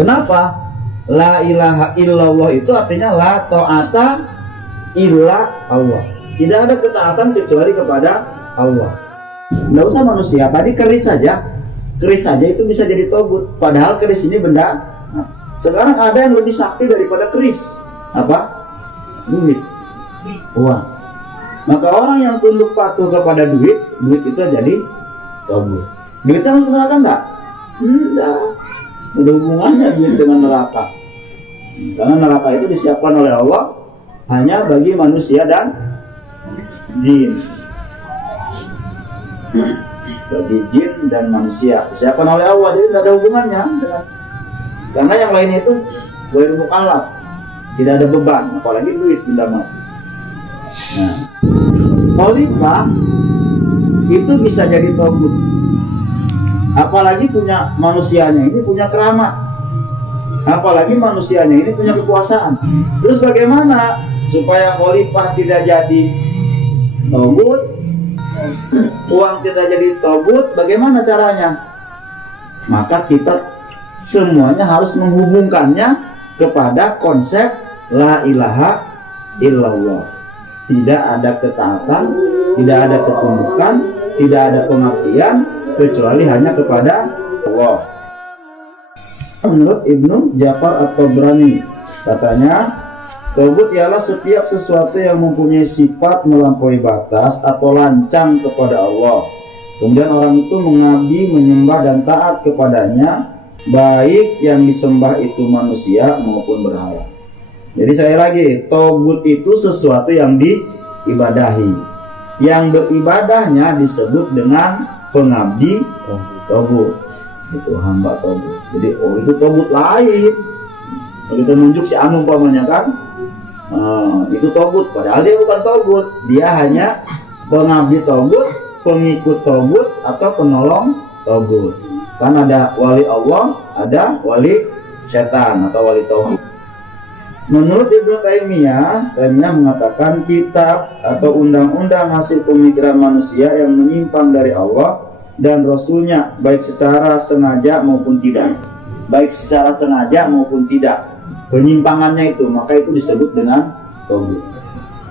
Kenapa? La ilaha illallah itu artinya la ta'ata illa Allah. Tidak ada ketaatan kecuali kepada Allah. Nggak usah manusia, tadi keris saja itu bisa jadi togut. Padahal keris ini benda. Nah, sekarang ada yang lebih sakti daripada keris. Apa? Duit, uang. Maka orang yang tunduk patuh kepada duit itu jadi togut. Duitnya masuk neraka enggak? Enggak. Ada hubungannya duit dengan neraka. Karena neraka itu disiapkan oleh Allah hanya bagi manusia dan jin. Bagi jin dan manusia disiapkan oleh Allah, jadi tidak ada hubungannya dengan, karena yang lainnya itu ghairu mukallaf, tidak ada beban, apalagi duit benda mati. Nah, khalifah itu bisa jadi togut, apalagi punya manusianya ini punya keramat, apalagi manusianya ini punya kekuasaan. Terus bagaimana supaya khalifah tidak jadi togut, uang tidak jadi togut? Bagaimana caranya? Maka kita semuanya harus menghubungkannya kepada konsep la ilaha illallah. Tidak ada ketaatan, tidak ada ketundukan, tidak ada pengabdian kecuali hanya kepada Allah. Menurut Ibnu Ja'far At-Tabrani, katanya togut ialah setiap sesuatu yang mempunyai sifat melampaui batas atau lancang kepada Allah. Kemudian orang itu mengabdi, menyembah dan taat kepadanya, baik yang disembah itu manusia maupun berhala. Jadi sekali lagi, togut itu sesuatu yang diibadahi. Yang beribadahnya disebut dengan pengabdi togut. Itu hamba togut. Jadi itu togut lain. Kita nunjuk si Anu umpamanya kan, itu togut, padahal dia bukan togut, dia hanya pengabdi togut, pengikut togut atau penolong togut. Kan ada wali Allah, ada wali setan atau wali togut. Menurut Ibnu Taimiyah mengatakan kitab atau undang-undang hasil pemikiran manusia yang menyimpang dari Allah dan Rasulnya, baik secara sengaja maupun tidak, penyimpangannya itu, maka itu disebut dengan togut.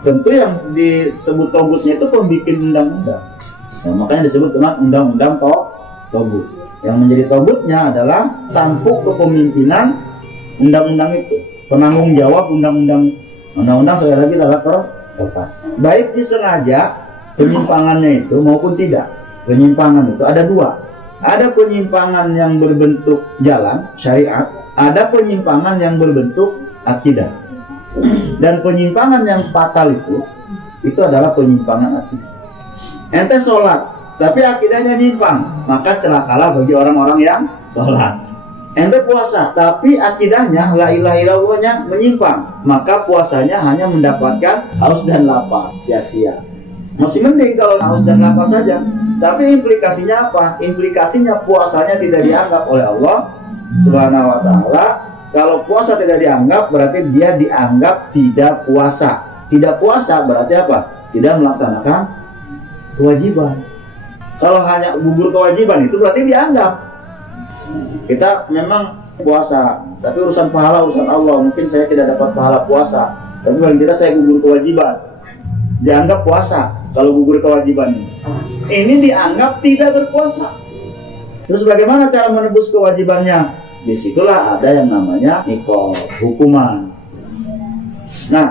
Tentu yang disebut togutnya itu pembikin undang-undang, nah, makanya disebut dengan undang-undang togut. Yang menjadi togutnya adalah tampuk kepemimpinan undang-undang itu, penanggung jawab undang-undang sekali lagi adalah terlepas, baik disengaja penyimpangannya itu maupun tidak. Penyimpangan itu ada dua, ada penyimpangan yang berbentuk jalan syariat, ada penyimpangan yang berbentuk akidah. Dan penyimpangan yang fatal itu adalah penyimpangan akidah. Ente sholat tapi akidahnya nyimpang, maka celakalah bagi orang-orang yang sholat. Ente puasa tapi akidahnya la ilaha illallahnya menyimpang, maka puasanya hanya mendapatkan haus dan lapar, sia-sia. Masih mending kalau haus dan lapar saja. Tapi implikasinya apa? Implikasinya puasanya tidak dianggap oleh Allah Subhanahu wa ta'ala. Kalau puasa tidak dianggap, berarti dia dianggap tidak puasa. Tidak puasa berarti apa? Tidak melaksanakan kewajiban. Kalau hanya gugur kewajiban itu berarti dianggap kita memang puasa, tapi urusan pahala urusan Allah. Mungkin saya tidak dapat pahala puasa, tapi paling tidak saya gugur kewajiban, dianggap puasa. Kalau gugur kewajiban ini dianggap tidak berpuasa. Terus bagaimana cara menebus kewajibannya? Disitulah ada yang namanya iqab, hukuman. Nah,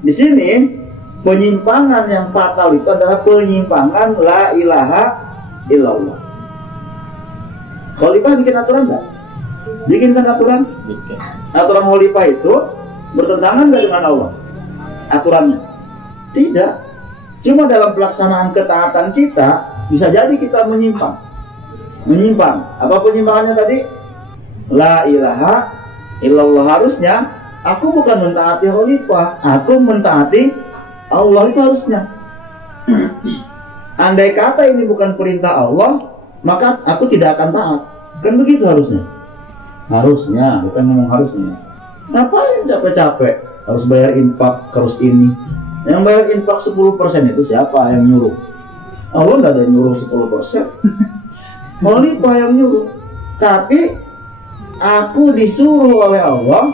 di sini penyimpangan yang fatal itu adalah penyimpangan la ilaha illallah. Khalifah bikin aturan enggak? Bikinkan aturan? Bikin. Aturan khalifah itu bertentangan enggak dengan Allah? Aturannya? Tidak. Cuma dalam pelaksanaan ketaatan kita bisa jadi kita menyimpang. Apa penyimpangannya tadi? La ilaha illallah, harusnya aku bukan mentaati khalifah, aku mentaati Allah, itu harusnya. Andai kata ini bukan perintah Allah, maka aku tidak akan taat. Kan begitu harusnya. Harusnya, bukan ngomong harusnya. Ngapain capek-capek harus bayar infak terus ini? Yang bayar infak 10% itu siapa yang nyuruh? Allah nggak ada yang nyuruh 10%. Khalifah yang nyuruh. Tapi aku disuruh oleh Allah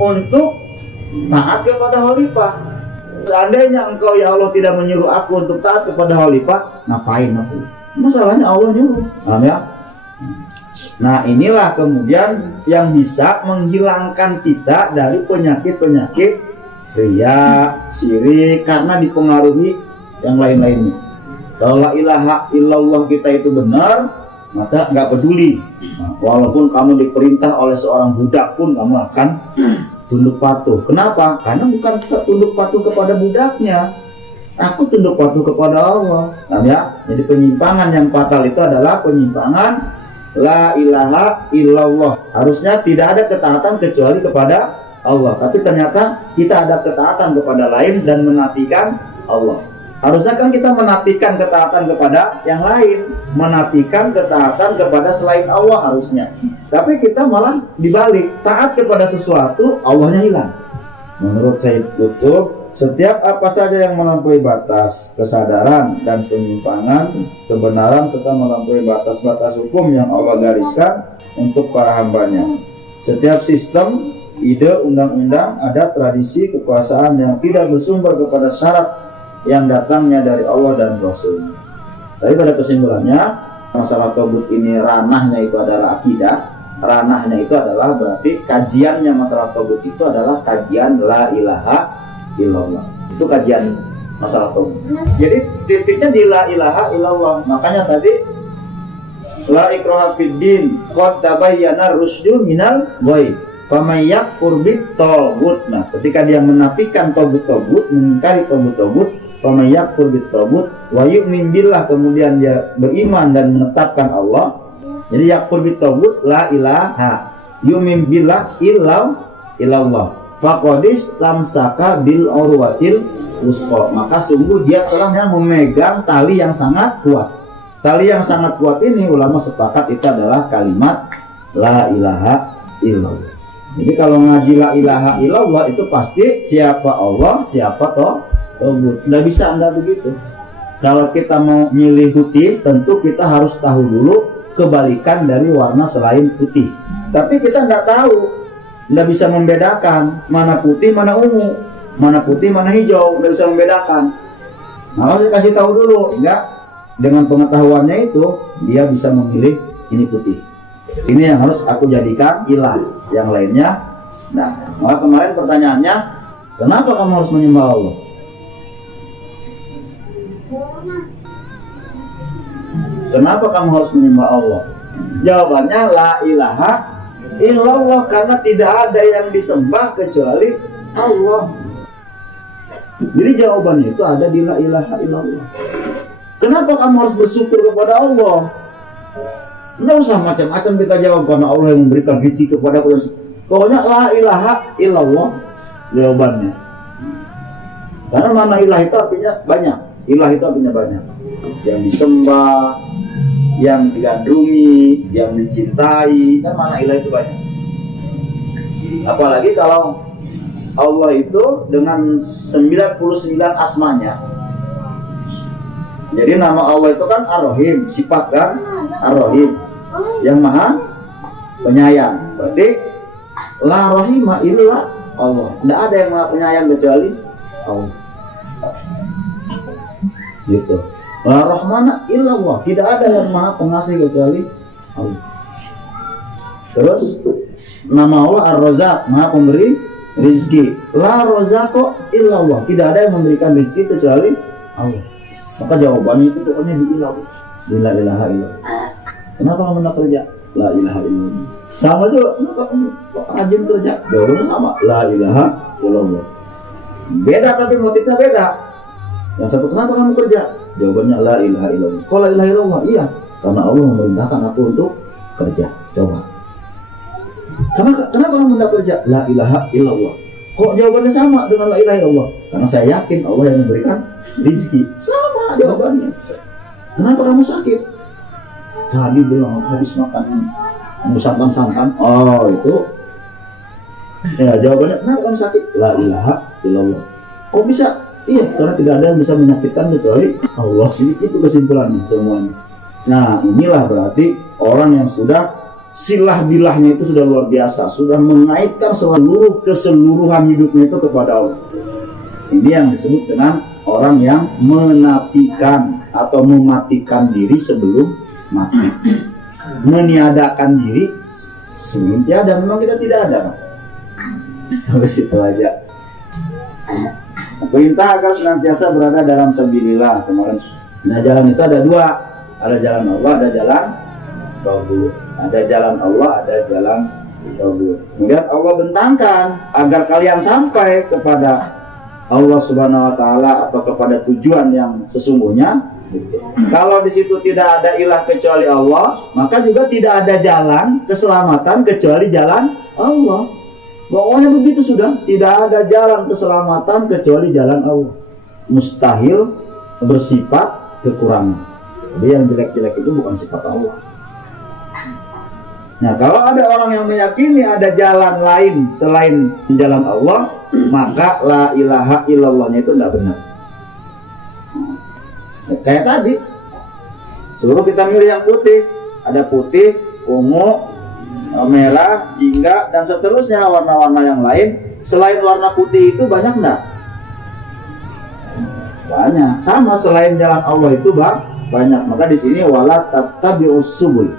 untuk taat kepada khalifah. Seandainya engkau ya Allah tidak menyuruh aku untuk taat kepada khalifah, ngapain aku? Masalahnya Allah nyuruh. Paham ya? Nah, inilah kemudian yang bisa menghilangkan kita dari penyakit-penyakit riya, syirik, karena dipengaruhi yang lain-lainnya. Kalau la ilaha illallah kita itu benar, maka nggak peduli. Nah, walaupun kamu diperintah oleh seorang budak pun kamu akan tunduk patuh. Kenapa? Karena bukan tunduk patuh kepada budaknya, aku tunduk patuh kepada Allah. Nah, ya, jadi penyimpangan yang fatal itu adalah penyimpangan la ilaha illallah. Harusnya tidak ada ketaatan kecuali kepada Allah, tapi ternyata kita ada ketaatan kepada lain dan menafikan Allah. Harusnya kan kita menafikan ketaatan kepada yang lain, menafikan ketaatan kepada selain Allah harusnya. Tapi kita malah dibalik, taat kepada sesuatu, Allahnya hilang. Menurut Sayyid Qutb, setiap apa saja yang melampaui batas kesadaran dan penyimpangan kebenaran serta melampaui batas-batas hukum yang Allah gariskan untuk para hambanya. Setiap sistem, ide, undang-undang, adat, tradisi, kekuasaan yang tidak bersumber kepada syarat yang datangnya dari Allah dan Rasul. Tapi pada kesimpulannya, masalah tauhid ini ranahnya itu adalah akidah. Ranahnya itu adalah berarti kajiannya masalah tauhid itu adalah kajian la ilaha illallah. Itu kajian masalah tauhid. Jadi titiknya di la ilaha illallah. Makanya tadi la ikraha fid din qad tabayyana rusyu minal ghai. Faman yakfur bit taghut. Nah, ketika dia menafikan taghut, mengingkari taghut, faman yakfur bit taghut wa yu'min billah, kemudian dia beriman dan menetapkan Allah. Jadi yakfur bit taghut la ilaha, yu'min billah illallah. Faqadis lamsaka bil urwatil wusqa. Maka sungguh dia telah yang memegang tali yang sangat kuat. Tali yang sangat kuat ini ulama sepakat itu adalah kalimat la ilaha illallah. Jadi kalau ngaji la ilaha illallah itu pasti siapa Allah, siapa tauhid. Nggak bisa Anda begitu. Kalau kita mau milih putih, tentu kita harus tahu dulu kebalikan dari warna selain putih. Tapi kita nggak tahu, nggak bisa membedakan mana putih, mana ungu, mana putih, mana hijau, nggak bisa membedakan. Nah, harus kasih tahu dulu, enggak? Dengan pengetahuannya itu dia bisa memilih ini putih. Ini yang harus aku jadikan ilah, yang lainnya. Nah, maka kemarin pertanyaannya, kenapa kamu harus menyembah Allah? Kenapa kamu harus menyembah Allah? Jawabannya la ilaha illallah, karena tidak ada yang disembah kecuali Allah. Jadi jawabannya itu ada di la ilaha illallah. Kenapa kamu harus bersyukur kepada Allah? Nggak usah macam-macam kita jawab, karena Allah yang memberikan rezeki kepada aku. Pokoknya la ilaha illallah jawabannya. Karena mana ilah itu artinya banyak. Ilah itu artinya banyak. Yang disembah, yang digandrungi, yang dicintai. Kan mana ilah itu banyak. Apalagi kalau Allah itu dengan 99 asmanya. Jadi nama Allah itu kan Ar-Rahim, sifat kan Ar-Rahim, yang maha penyayang. Berarti la rahimah illa Allah. Tidak ada yang maha penyayang kecuali Allah. Gitu. La rahmana illa Allah. Tidak ada yang maha pengasih kecuali Allah. Terus nama Allah Ar-Razzaq, maha pemberi rezeki. La razaqo illa Allah. Tidak ada yang memberikan rezeki kecuali Allah. Maka jawabannya itu pokoknya di ilah. La ilaha illallah. Kenapa kamu nak kerja? La ilaha illallah. Sama juga, kenapa kamu rajin kerja? Jawabannya sama, la ilaha illallah. Beda tapi motifnya beda. Yang satu, kenapa kamu kerja? Jawabannya la ilaha illallah. Kok la ilaha illallah? Iya, karena Allah memerintahkan aku untuk kerja. Coba. Kenapa kamu nak kerja? La ilaha illallah. Kok jawabannya sama dengan la ilaha illallah? Karena saya yakin Allah yang memberikan rezeki. Sama jawabannya. Kenapa kamu sakit? Tadi bilang habis makan santan. Oh, itu. Ya, jawabannya kenapa kamu sakit? La ilaha illallah. Kok bisa? Iya, karena tidak ada yang bisa menyakitkan kecuali Allah. Itu kesimpulannya semuanya. Nah, inilah berarti orang yang sudah silah bilahnya itu sudah luar biasa, sudah mengaitkan seluruh keseluruhan hidupnya itu kepada Allah. Ini yang disebut dengan orang yang menafikan atau mematikan diri sebelum mati, meniadakan diri sebelum tiada. Memang kita tidak ada kan? Habis itu aja. Perintah agar senantiasa berada dalam sabilillah. Kemarin, nah jalan itu ada dua, ada jalan Allah, ada jalan tauhid. Ada jalan Allah, ada jalan tauhid. Kemudian Allah bentangkan agar kalian sampai kepada Allah Subhanahu wa taala atau kepada tujuan yang sesungguhnya. Kalau di situ tidak ada ilah kecuali Allah, maka juga tidak ada jalan keselamatan kecuali jalan Allah. Pokoknya begitu sudah, tidak ada jalan keselamatan kecuali jalan Allah. Mustahil bersifat kekurangan. Jadi yang jelek-jelek itu bukan sifat Allah. Nah, kalau ada orang yang meyakini ada jalan lain selain jalan Allah, maka la ilaha illallahnya itu tidak benar. Kayak tadi, suruh kita milih yang putih. Ada putih, ungu, merah, jingga, dan seterusnya warna-warna yang lain. Selain warna putih itu banyak enggak? Banyak. Sama selain jalan Allah itu banyak. Maka di sini wala tattabi'us subul.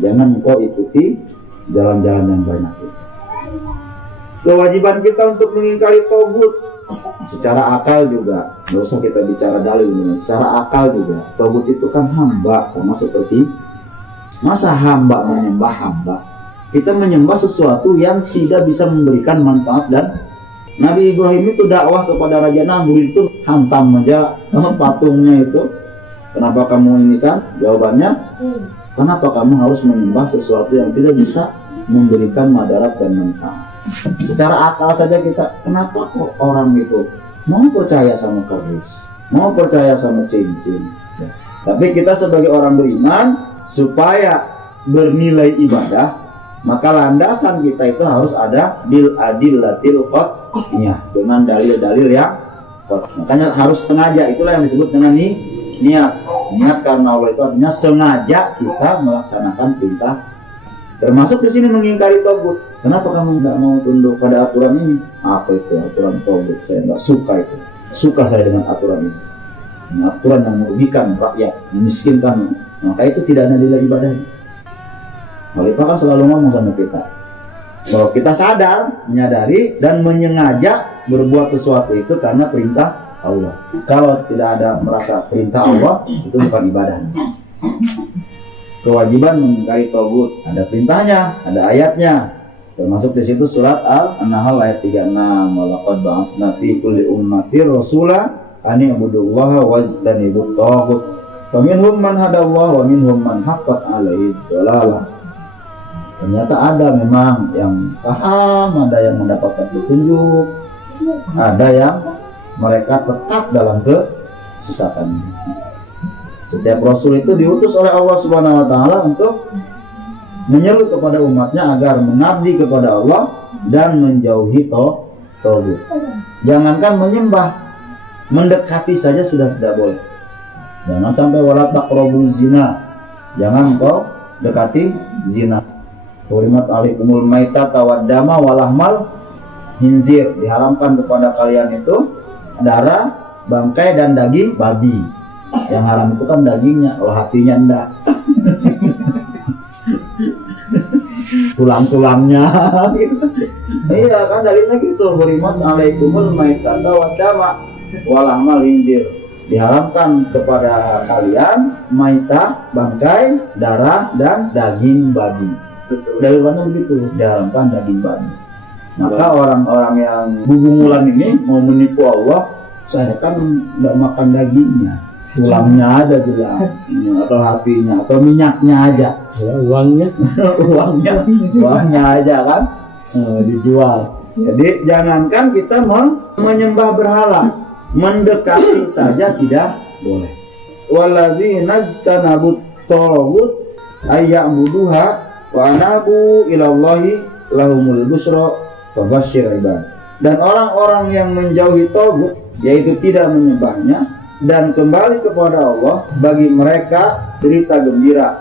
Jangan engkau ikuti jalan-jalan yang banyak itu. Kewajiban kita untuk mengingkari togut secara akal juga. Nggak usah kita bicara dalil. Secara akal juga. Togut itu kan hamba, sama seperti masa hamba menyembah hamba. Kita menyembah sesuatu yang tidak bisa memberikan manfaat. Dan Nabi Ibrahim itu dakwah kepada Raja Namrud itu hantam aja patungnya itu. Kenapa kamu ini kan? Jawabannya, kenapa kamu harus menyembah sesuatu yang tidak bisa memberikan madarat dan manfaat? Secara akal saja kita, kenapa kok orang itu mau percaya sama kardus, mau percaya sama cincin? Tapi kita sebagai orang beriman, supaya bernilai ibadah, maka landasan kita itu harus ada bil adillatil qat'iyah, dengan dalil-dalil yang qat'. Makanya harus sengaja, itulah yang disebut dengan niat. Niat karena Allah itu artinya sengaja kita melaksanakan perintah. Termasuk di sini mengingkari togut. Kenapa kamu nggak mau tunduk pada aturan ini? Apa itu aturan togut? Saya nggak suka itu. Suka saya dengan aturan ini. Ini aturan yang merugikan rakyat, memiskinkan. Maka itu tidak ada nilai ibadahnya. Khalifah kan selalu ngomong sama kita, bahwa kita sadar, menyadari, dan menyengaja berbuat sesuatu itu karena perintah Allah. Kalau tidak ada merasa perintah Allah, itu bukan ibadah. Kewajiban mengingkari togut, ada perintahnya, ada ayatnya. Termasuk di situ surat An-Nahl ayat 36. Walaqad ba'atsna fi kulli ummatin rasula an i'budullaha wajtanibut taghut. Faminhum man hadallahu wa minhum man haqqat 'alaihi dhalalah. Ternyata ada memang yang paham, ada yang mendapatkan petunjuk, ada yang mereka tetap dalam kesesatan. Setiap Rasul itu diutus oleh Allah Subhanahu wa taala untuk menyeru kepada umatnya agar mengabdi kepada Allah dan menjauhi taghut. Jangankan menyembah, mendekati saja sudah tidak boleh. Jangan sampai wala taqrabuz zina. Jangan kau dekati zina. Hurimat alaikumul maitata waddama walahmal khinzir. Diharamkan kepada kalian itu darah, bangkai, dan daging babi. Yang haram itu kan dagingnya, kalau hatinya enggak. Tulang-tulangnya gitu. Iya kan dalilnya gitu. Hurimat alaikumul maitata waddama walahmal khinzir. Diharamkan kepada kalian maitah, bangkai, darah, dan daging babi. Dalilnya begitu, diharamkan daging babi. Maka orang-orang yang gugumulan ini mau menipu Allah, saya kan nggak makan dagingnya, tulangnya aja juga, atau hatinya, atau minyaknya aja, uangnya, uangnya aja kan dijual. Jadi jangankan kita menyembah berhala, mendekati saja tidak boleh. Walladzina ijtanabut taghut ayya'buduha wa anabu ilallahi lahumul busra fabashshir ibad. Dan orang-orang yang menjauhi taghut, yaitu tidak menyembahnya dan kembali kepada Allah, bagi mereka berita gembira.